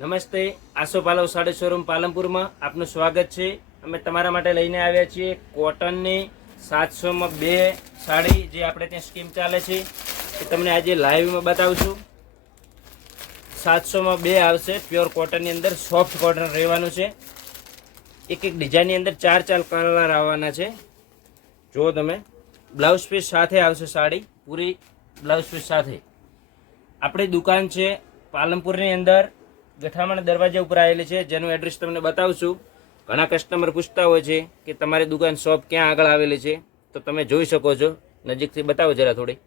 નમસ્તે, આસો પાલવ સાડે શોરૂમ પાલનપુરમાં આપનું સ્વાગત છે. અમે તમારા માટે લઈને આવ્યા છીએ કોટનની સાતસોમાં બે સાડી જે આપણે ત્યાં સ્કીમ ચાલે છે. એ તમને આજે લાઈવમાં બતાવશું. સાતસોમાં બે આવશે, પ્યોર કોટનની અંદર સોફ્ટ કોટન રહેવાનું છે. એક એક ડિઝાઇનની અંદર ચાર ચાર કલર આવવાના છે. જુઓ તમે, બ્લાઉઝ પીસ સાથે આવશે સાડી, પૂરી બ્લાઉઝ પીસ સાથે. આપણી દુકાન છે પાલનપુરની અંદર ગઠામણ દરવાજા ઉપર આવેલી છે. જેનું એડ્રેસ તમને બતાવશું. ઘણા કસ્ટમર પૂછતા હોય છે કે તમારી દુકાન શોપ ક્યાં આગળ આવેલી છે? તો તમે જોઈ શકો છો. નજીકથી બતાવો જરા થોડી.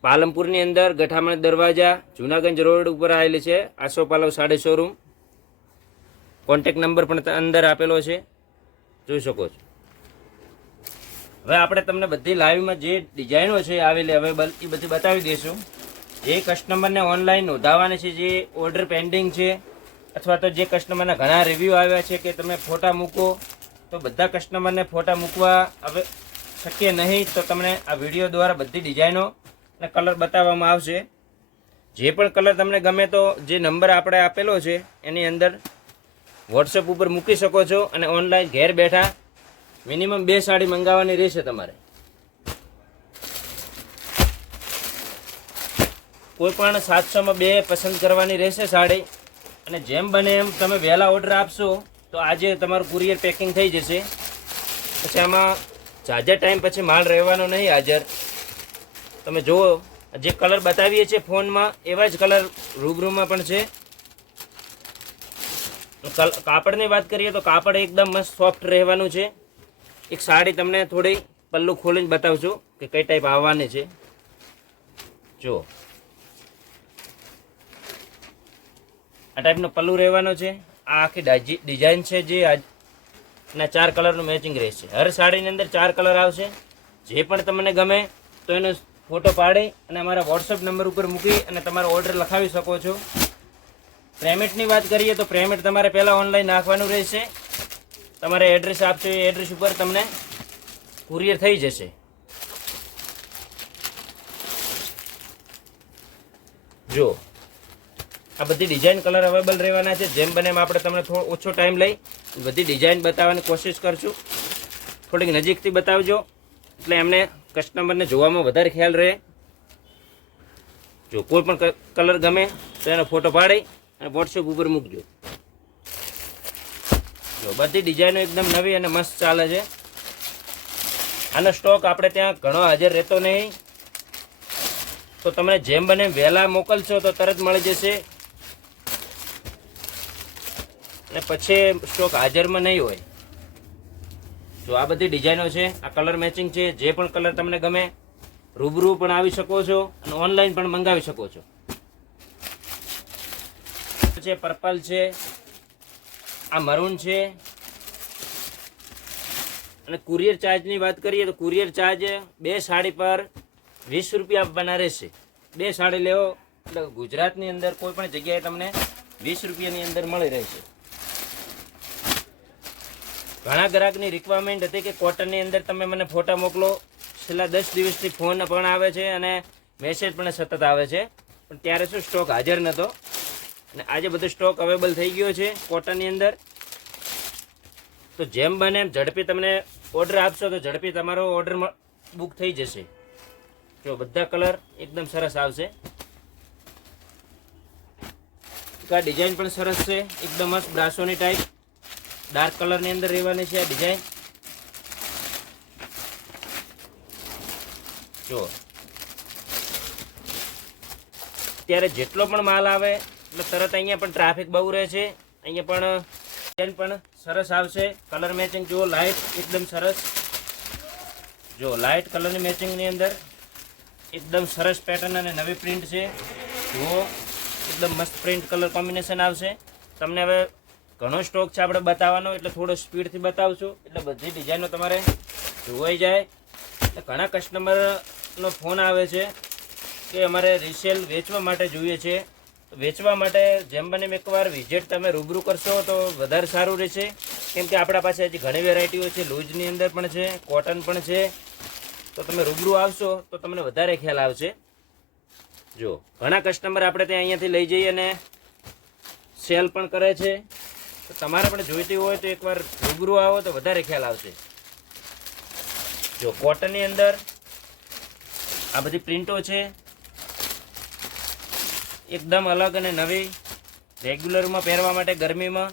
પાલનપુરની અંદર ગઠામણ દરવાજા જુનાગંજ રોડ ઉપર આવેલી છે. આસો પાલવ સાડે શોરૂમ કોન્ટેક નંબર પણ અંદર આપેલો છે. જોઈ શકો છો. હવે આપણે તમને બધી લાઈવમાં જે ડિઝાઇનો છે આવેલી અવેલેબલ એ બધી બતાવી દઈશું. જે કસ્ટમરને ઓનલાઈન નોંધાવવાની છે, જે ઓર્ડર પેન્ડિંગ છે, અથવા તો જે કસ્ટમરના ઘણા રિવ્યૂ આવ્યા છે કે તમે ફોટા મૂકો, તો બધા કસ્ટમરને ફોટા મૂકવા હવે શક્ય નહીં તો તમને આ વીડિયો દ્વારા બધી ડિઝાઇનો અને કલર બતાવવામાં આવશે. જે પણ કલર તમને ગમે તો જે નંબર આપણે આપેલો છે, એની અંદર વોટ્સએપ ઉપર મૂકી શકો છો અને ઓનલાઈન ઘેર બેઠા મિનિમમ બે સાડી મંગાવવાની રહેશે તમારે. કોઈ પણ સાતસોમાં બે પસંદ કરવાની રહેશે સાડી. અને જેમ બને એમ તમે વહેલા ઓર્ડર આપશો, તો આજે તમારું કુરિયર પેકિંગ થઈ જશે. પછી આમાં જાજા ટાઈમ પછી માલ રહેવાનો નહીં હાજર. તમે જુઓ, જે કલર બતાવીએ છીએ ફોનમાં, એવા જ કલર રૂબરૂમાં પણ છે. કાપડની વાત કરીએ તો કાપડ એકદમ મસ્ત સોફ્ટ રહેવાનું છે. એક સાડી તમને થોડી પલ્લું ખોલીને બતાવજો કે કઈ ટાઈપ આવવાની છે. જો આ ટાઈપનો પલ્લુ રહેવાનો છે. આ આખી ડિઝાઇન છે જે આજના ચાર કલરનું મેચિંગ રહેશે. હર સાડીની અંદર ચાર કલર આવશે. જે પણ તમને ગમે, તો એનો ફોટો પાડી અને અમારા વોટ્સઅપ નંબર ઉપર મૂકી અને તમારો ઓર્ડર લખાવી શકો છો. પેમેન્ટની વાત કરીએ તો પેમેન્ટ તમારે પહેલાં ઓનલાઈન નાખવાનું રહેશે. તમારે એડ્રેસ આપશો એ એડ્રેસ ઉપર તમને કુરિયર થઈ જશે. જો આ બધી ડિઝાઇન કલર અવેલેબલ રહેવાના છે. જેમ બને આપણે તમને થોડો ઓછો ટાઈમ લઈ બધી ડિઝાઇન બતાવવાની કોશિશ કરશું. થોડીક નજીકથી બતાવજો. એટલે એમને કસ્ટમરને જોવામાં વધારે ખ્યાલ રહે. જો કોઈ પણ કલર ગમે, તો એનો ફોટો પાડી અને વોટ્સએપ ઉપર મૂકજો. જો બધી ડિઝાઇનો એકદમ નવી અને મસ્ત ચાલે છે. આનો સ્ટોક આપણે ત્યાં ઘણો હાજર રહેતો નહીં. તો તમે જેમ બને વહેલા મોકલશો તો તરત મળી જશે. અને પછી સ્ટોક હાજરમાં નહીં હોય. જો આ બધી ડિઝાઇનો છે, આ કલર મેચિંગ છે, જે પણ કલર તમને ગમે, રૂબરૂ પણ આવી શકો છો અને ઓનલાઈન પણ મંગાવી શકો છો. છે પર્પલ છે, આ મરૂન છે. અને કુરિયર ચાર્જની વાત કરીએ તો કુરિયર ચાર્જ બે સાડી પર વીસ રૂપિયા આપવાના રહેશે. બે સાડી લેવો, એટલે ગુજરાતની અંદર કોઈ પણ જગ્યાએ તમને વીસ રૂપિયાની અંદર મળી રહેશે. ઘણા ગ્રાહકની રિક્વાયરમેન્ટ હતી કે કોટનની અંદર તમે મને ફોટા મોકલો. છેલ્લા દસ દિવસથી ફોન પણ આવે છે અને મેસેજ પણ સતત આવે છે. પણ ત્યારે શું સ્ટોક હાજર નહોતો અને આજે બધો સ્ટોક અવેલેબલ થઈ ગયો છે કોટનની અંદર. તો જેમ બને એમ ઝડપી તમને ઓર્ડર આપશો તો ઝડપી તમારો ઓર્ડર બુક થઈ જશે. જો બધા કલર એકદમ સરસ આવશે. ડિઝાઇન પણ સરસ છે. એકદમ મસ્ત બ્રાસોની ટાઈપ ડાર્ક કલરની અંદર રહેવાની છે ડિઝાઇન જો. ત્યારે જેટલો પણ માલ આવે, એટલે તરત અહીંયા પણ ટ્રાફિક બહુ રહે છે. અહીંયા પણ ડિઝાઇન પણ સરસ આવશે. કલર મેચિંગ જુઓ લાઇટ એકદમ સરસ. જો લાઇટ કલરની મેચિંગની અંદર એકદમ સરસ પેટર્ન અને નવી પ્રિન્ટ છે. જુઓ, એકદમ મસ્ત પ્રિન્ટ કલર કોમ્બિનેશન આવશે. તમને હવે ઘણો સ્ટોક છે આપણે બતાવવાનો, એટલે થોડો સ્પીડથી બતાવશું. એટલે બધી ડિઝાઇનો તમારે જોવાઈ જાય. એટલે ઘણા કસ્ટમરનો ફોન આવે છે કે અમારે રિસેલ વેચવા માટે જોઈએ છે. વેચવા માટે જેમ બને એકવાર વિઝિટ તમે રૂબરૂ કરશો તો વધારે સારું રહેશે. કેમ કે આપણા પાસે હજી ઘણી વેરાયટીઓ છે. લૂઝની અંદર પણ છે કોટન પણ છે. તો તમે રૂબરૂ આવશો તો તમને વધારે ખ્યાલ આવશે. જો, ઘણા કસ્ટમર આપણે ત્યાં અહીંયાથી લઈ જઈએ અને સેલ પણ કરે છે. તો તમારે પણ જોઈતી હોય તો એકવાર રૂબરૂ આવો તો વધારે ખ્યાલ આવશે. જો કોટનની અંદર આ બધી પ્રિન્ટો છે, એકદમ અલગ અને નવી, રેગ્યુલરમાં પહેરવા માટે ગરમીમાં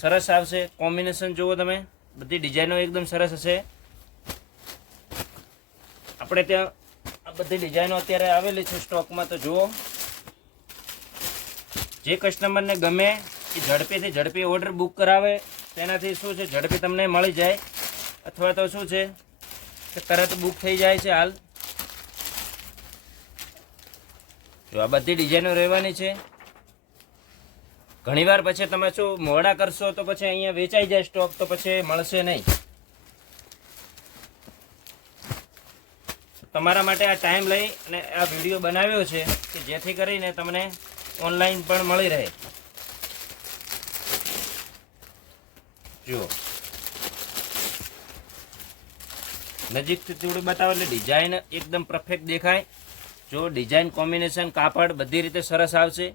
સરસ આવશે. કોમ્બિનેશન જુઓ તમે, બધી ડિઝાઇનો એકદમ સરસ હશે. આપણે ત્યાં આ બધી ડિઝાઇનો અત્યારે આવેલી છે સ્ટોકમાં, તો જુઓ. જે કસ્ટમરને ગમે ઝડપીથી ઝડપી ઓર્ડર બુક કરાવે. તેનાથી શું છે? ઝડપી તમને મળી જાય. અથવા તો શું છે? કે તરત બુક થઈ જાય છે હાલ. જો આ બધી ડિઝાઇનો રહેવાની છે. ઘણીવાર પછી તમે શું મોડા કરશો તો પછી અહીંયા વેચાઈ જાય સ્ટોક તો પછી મળશે નહીં. તમારા માટે આ ટાઈમ લઈ અને આ વીડિયો બનાવ્યો છે કે જેથી કરીને તમને ઓનલાઈન પણ મળી રહે. જુઓ. નજીકથી થોડું બતાવો એટલે ડિઝાઇન એકદમ પરફેક્ટ દેખાય. જો ડિઝાઇન કોમ્બિનેશન કાપડ બધી રીતે સરસ આવશે.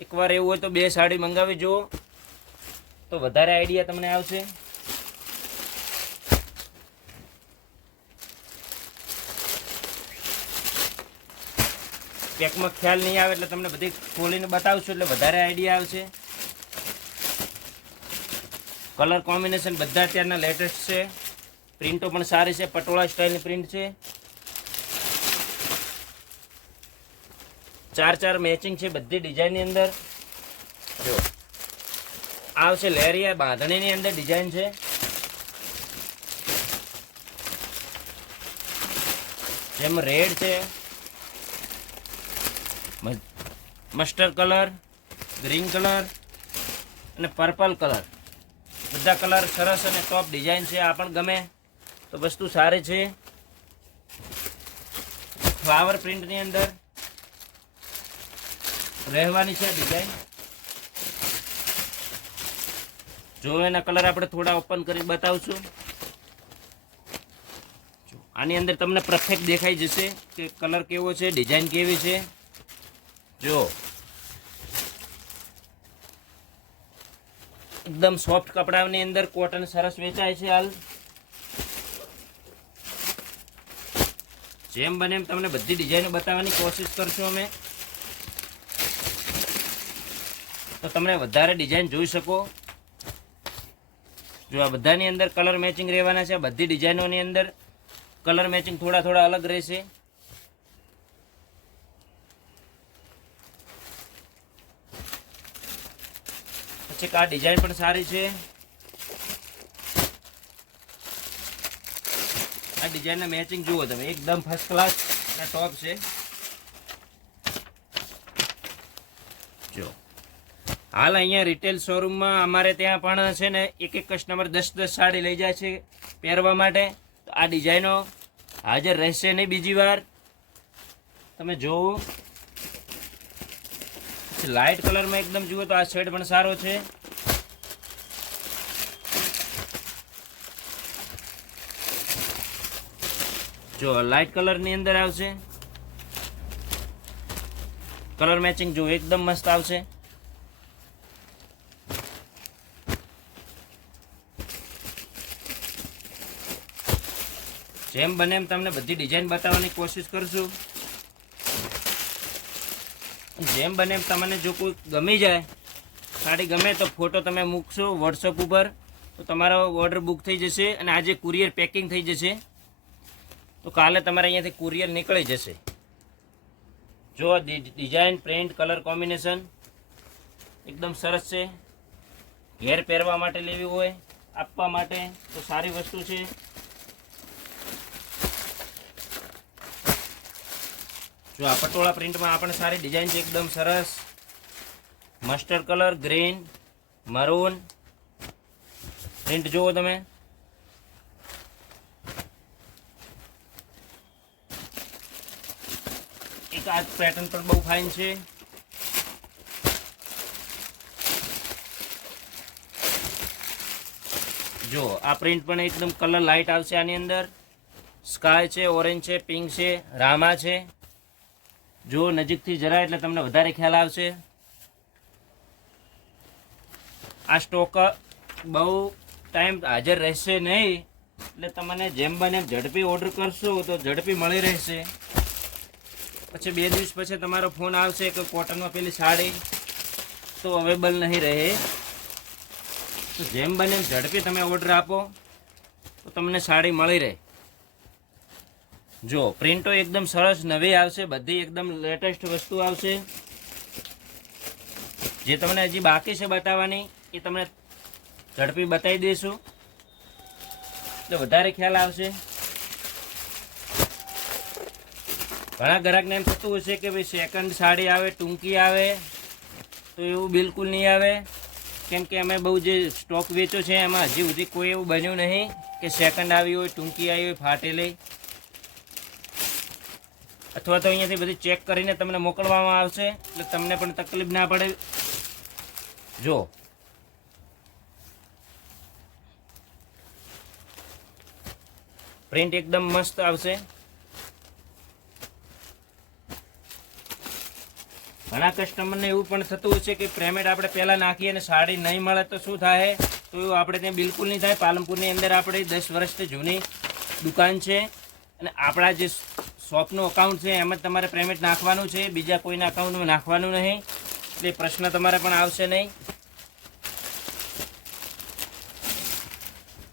એકવાર એવું હોય તો બે સાડી મંગાવી, જુઓ. તો વધારે આઈડિયા તમને આવશે. પેકમાં ખ્યાલ નહીં આવે એટલે તમને બધી ખોલીને બતાવશું એટલે વધારે આઈડિયા આવશે. કલર કોમ્બિનેશન બધા અત્યારના લેટેસ્ટ છે. પ્રિન્ટો પણ સારી છે, પટોળા સ્ટાઇલની પ્રિન્ટ છે. ચાર ચાર મેચિંગ છે બધી ડિઝાઇનની અંદર. જો. આવશે લેરિયા બાંધણીની અંદર ડિઝાઇન છે. જેમ રેડ છે. મસ્ટર્ડ કલર, ગ્રીન કલર અને પર્પલ કલર. બધા કલર સરસ અને ટોપ ડિઝાઇન છે, આ પણ ગમે. તો વસ્તુ સારી છે. ફ્લાવર પ્રિન્ટની અંદર રહેવાની છે ડિઝાઇન જો એના કલર આપણે થોડા ઓપન કરી બતાવશું. આની અંદર તમને પરફેક્ટ દેખાઈ જશે કે કલર કેવો છે ડિઝાઇન કેવી છે. જો એકદમ સોફ્ટ કપડાની અંદર કોટન સરસ વેચાય છે હાલ. જેમ બને એમ તમને બધી ડિઝાઇનો બતાવવાની કોશિશ કરશું અમે. તો તમને વધારે ડિઝાઇન જોઈ શકો. જો આ બધાની અંદર કલર મેચિંગ રહેવાના છે બધી ડિઝાઇનોની અંદર. કલર મેચિંગ થોડા થોડા અલગ રહેશે. પછી આ ડિઝાઇન પણ સારી છે. આ ડિઝાઇનના મેચિંગ જુઓ તમે, એકદમ ફર્સ્ટ ક્લાસ ટોપ છે. જો. હાલ અહીંયા રિટેલ શોરૂમમાં અમારે ત્યાં પણ છે ને, એક એક કસ્ટમર દસ દસ સાડી લઈ જાય છે પહેરવા માટે. તો આ ડિઝાઇનો હાજર રહેશે નહીં બીજી વાર. તમે જોવો. લાઇટ કલરમાં એકદમ જુઓ તો આ શેડ પણ સારો છે. જો લાઇટ કલરની અંદર આવશે. કલર મેચિંગ જો એકદમ મસ્ત આવશે. જેમ બને એમ તમને બધી ડિઝાઇન બતાવવાની કોશિશ કરશું. જેમ બને એમ તમને જો કોઈ ગમી જાય, સાડી ગમે તો ફોટો તમે મૂકશો વોટ્સઅપ ઉપર, તો તમારો ઓર્ડર બુક થઈ જશે અને આજે કુરિયર પેકિંગ થઈ જશે. તો કાલે તમારે અહીંયાથી કુરિયર નીકળી જશે. જો ડિઝાઇન પ્રિન્ટ કલર કોમ્બિનેશન એકદમ સરસ છે. ઘેર પહેરવા માટે લેવી હોય, આપવા માટે તો સારી વસ્તુ છે. જો આ પટોળા પ્રિન્ટમાં આપણને સારી ડિઝાઇન છે, એકદમ સરસ. Mustard colour, green, maroon. Print જુઓ તમે. એક આ પેટર્ન પણ બહુ ફાઇન છે. જો, આ પ્રિન્ટ પણ એકદમ કલર લાઇટ આવશે આની અંદર. સ્કાય છે ઓરેન્જ છે પિંક છે, રામા છે. જો નજીકથી જરા એટલે તમને વધારે ખ્યાલ આવશે. આ સ્ટોક બહુ ટાઈમ હાજર રહેશે નહીં. એટલે તમને જેમ બને એમ ઝડપી ઓર્ડર કરશો તો ઝડપી મળી રહેશે. પછી બે દિવસ પછી તમારો ફોન આવશે કે કોટનમાં પેલી સાડી. તો અવેલેબલ નહીં રહે. તો જેમ બને એમ ઝડપી તમે ઓર્ડર આપો તો તમને સાડી મળી રહે. જો, પ્રિન્ટો એકદમ સરસ નવી આવશે, બધી એકદમ લેટેસ્ટ વસ્તુ આવશે. જે તમને હજી બાકી છે બતાવવાની, એ તમને ઝડપી બતાવી દઈશું. તો વધારે ખ્યાલ આવશે. ઘણા ગ્રાહકને એમ થતું હશે કે ભાઈ સેકન્ડ સાડી આવે, ટૂંકી આવે, તો એવું બિલકુલ નહીં આવે. કેમ કે અમે બહુ જે સ્ટોક વેચો છે, એમાં હજી સુધી કોઈ એવું બન્યું નહીં કે સેકન્ડ આવી હોય, ટૂંકી આવી હોય, ફાટેલી. અથવા તો અહીંયાથી બધી ચેક કરીને તમને મોકલવામાં આવશે, એટલે તમને પણ તકલીફ ના પડે. જો. પ્રિન્ટ એકદમ મસ્ત આવશે. ઘણા કસ્ટમરને એવું પણ થતું હોય છે કે પેમેન્ટ આપણે પહેલાં નાખીએ અને સાડી નહીં મળે તો શું થાય? તો એવું આપણે ત્યાં બિલકુલ નહીં થાય. પાલનપુરની અંદર આપણે દસ વર્ષથી જૂની દુકાન છે. અને આપણા જે શોપનું અકાઉન્ટ છે, એમાં જ તમારે પેમેન્ટ નાખવાનું છે, બીજા કોઈના અકાઉન્ટમાં નાખવાનું નહીં, એટલે પ્રશ્ન તમારે પણ આવશે નહીં.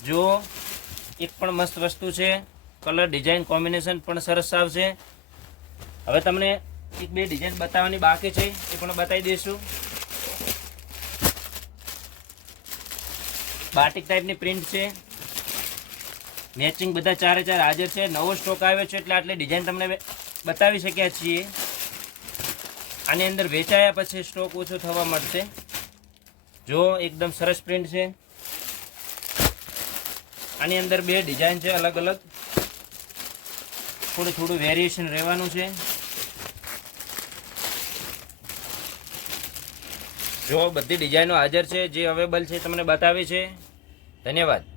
જો એક પણ મસ્ત વસ્તુ છે કલર ડિઝાઇન કોમ્બિનેશન પણ સરસ આવશે. હવે તમને એક બે ડિઝાઇન બતાવવાની બાકી છે, એ પણ બતાવી દઈશું. બાટિક ટાઈપની પ્રિન્ટ છે. મેચિંગ બધા ચારે ચાર હાજર છે. નવો સ્ટોક આવ્યો છે એટલે આટલી ડિઝાઇન તમને બતાવી શક્યા છીએ. આની અંદર વેચાયા પછી સ્ટોક ઓછો થવા મળશે જો એકદમ સરસ પ્રિન્ટ છે. આની અંદર બે ડિઝાઇન છે અલગ અલગ. થોડું થોડું વેરિએશન રહેવાનું છે. જો બધી ડિઝાઇનો હાજર છે. જે અવેલેબલ છે તમને બતાવી છે. ધન્યવાદ.